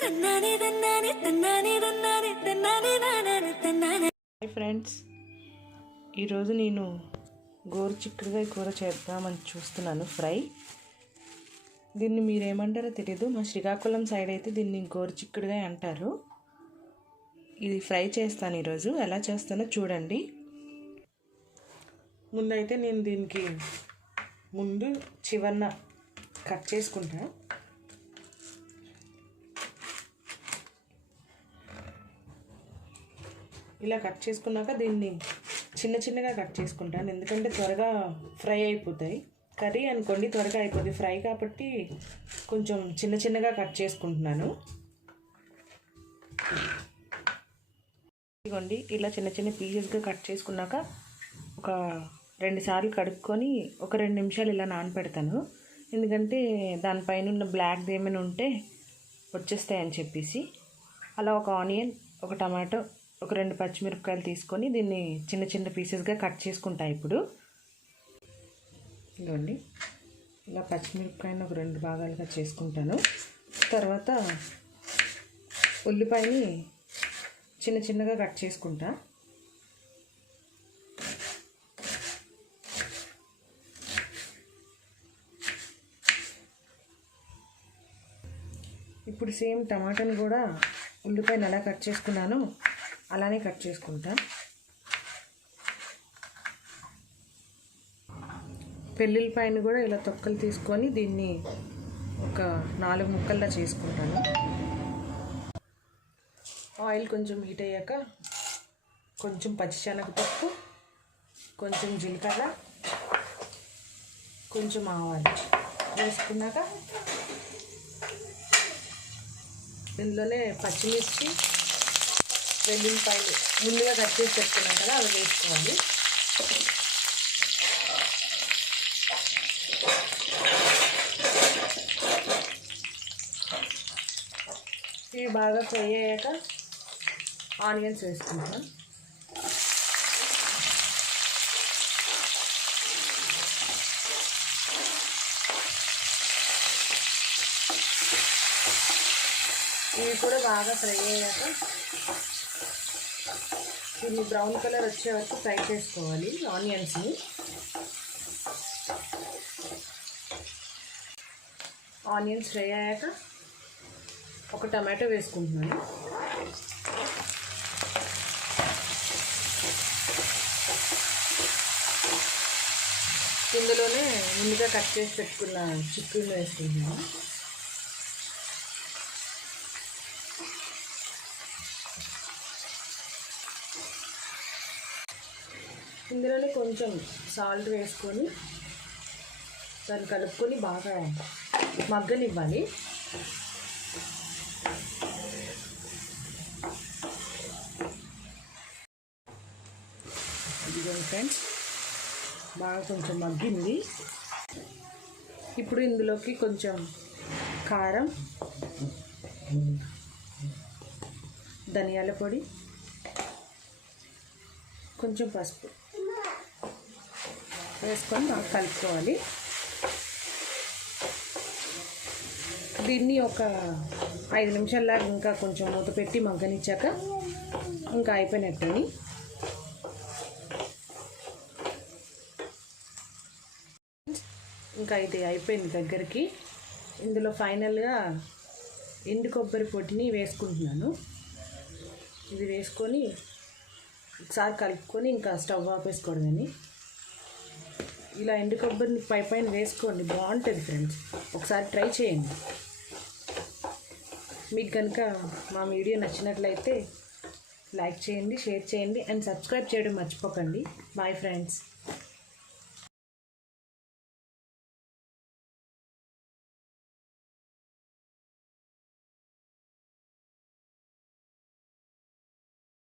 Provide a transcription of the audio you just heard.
Hi friends, ఈరోజు నేను గోరుచిక్కుడుకాయ కూర చేద్దామని చూస్తున్నాను. ఫ్రై. దీన్ని మీరేమంటారో తెలియదు. మా శ్రీకాకుళం సైడ్ అయితే దీన్ని గోరుచిక్కుడుకాయ అంటారు. ఇది ఫ్రై చేస్తాను ఈరోజు. ఎలా చేస్తానో చూడండి. ముందైతే నేను దీనికి చివరన కట్ చేసుకుంటా. ఇలా కట్ చేసుకున్నాక దీన్ని చిన్నగా కట్ చేసుకుంటాను, ఎందుకంటే త్వరగా ఫ్రై అయిపోతాయి. కర్రీ అనుకోండి త్వరగా అయిపోతుంది, ఫ్రై కాబట్టి కొంచెం చిన్నగా కట్ చేసుకుంటున్నాను. ఇదిగోండి, ఇలా చిన్న పీసెస్గా కట్ చేసుకున్నాక ఒక 2 సార్లు కడుక్కొని ఒక 2 నిమిషాలు ఇలా నానపెడతాను, ఎందుకంటే దానిపైన ఉన్న బ్లాక్ది ఏమైనా ఉంటే వచ్చేస్తాయని చెప్పేసి. అలా ఒక ఆనియన్, ఒక టమాటో, ఒక 2 పచ్చిమిరపకాయలు తీసుకొని దీన్ని చిన్న పీసెస్గా కట్ చేసుకుంటా. ఇప్పుడు ఇదిగోండి, ఇలా పచ్చిమిరపకాయని ఒక 2 భాగాలుగా చేసుకుంటాను. తర్వాత ఉల్లిపాయని చిన్నగా కట్ చేసుకుంటా. ఇప్పుడు సేమ్ టమాటాని కూడా ఉల్లిపాయని ఎలా కట్ చేసుకున్నానో అలానే కట్ చేసుకుంటా. వెల్లుల్లిపాయని కూడా ఇలా తొక్కలు తీసుకొని దీన్ని ఒక 4 ముక్కల్లా చేసుకుంటాను. ఆయిల్ కొంచెం హీట్ అయ్యాక కొంచెం పచ్చిశనగపప్పు, కొంచెం జీలకర్ర, కొంచెం ఆవాలు వేసుకున్నాక ఇందులోనే పచ్చిమిర్చి, వెల్లుల్లిపాయలు ముందుగా కట్ చేసి పెట్టుకున్నాం కదా, అవి వేసుకోవాలి. ఇవి బాగా ఫ్రై అయ్యాక ఆనియన్స్ వేసుకుంటాం. ఇవి కూడా బాగా ఫ్రై అయ్యాక ఇది బ్రౌన్ కలర్ వచ్చే వరకు ఫ్రై చేసుకోవాలి ఆనియన్స్ని. ఆనియన్స్ ఫ్రై అయ్యాక ఒక టమాటో వేసుకుంటున్నాను. ఇందులోనే ముందుగా కట్ చేసి పెట్టుకున్న చిక్కుడుని వేసుకుంటున్నాను. ఇందులోనే కొంచెం సాల్ట్ వేసుకొని దాన్ని కలుపుకొని బాగా మగ్గనివ్వాలి. ఇదిగోండి ఫ్రెండ్స్, బాగా కొంచెం మగ్గింది. ఇప్పుడు ఇందులోకి కొంచెం కారం, ధనియాల పొడి, కొంచెం పసుపు వేసుకొని బాగా కలుపుకోవాలి. దీన్ని ఒక 5 నిమిషాల్లాగా ఇంకా కొంచెం మూత పెట్టి మగ్గనిచ్చాక ఇంకా అయిపోయినట్టని. ఇంకా ఇది అయిపోయింది దగ్గరికి. ఇందులో ఫైనల్గా ఎండు కొబ్బరి పొడిని వేసుకుంటున్నాను. ఇది వేసుకొని ఒకసారి కలుపుకొని ఇంకా స్టవ్ ఆపేసుకోవడమని. ఇలా ఎండు కొబ్బరిని పైన వేసుకోండి, బాగుంటుంది ఫ్రెండ్స్. ఒకసారి ట్రై చేయండి. మీకు కనుక మా వీడియో నచ్చినట్లయితే లైక్ చేయండి, షేర్ చేయండి అండ్ సబ్స్క్రైబ్ చేయడం మర్చిపోకండి. Bye friends.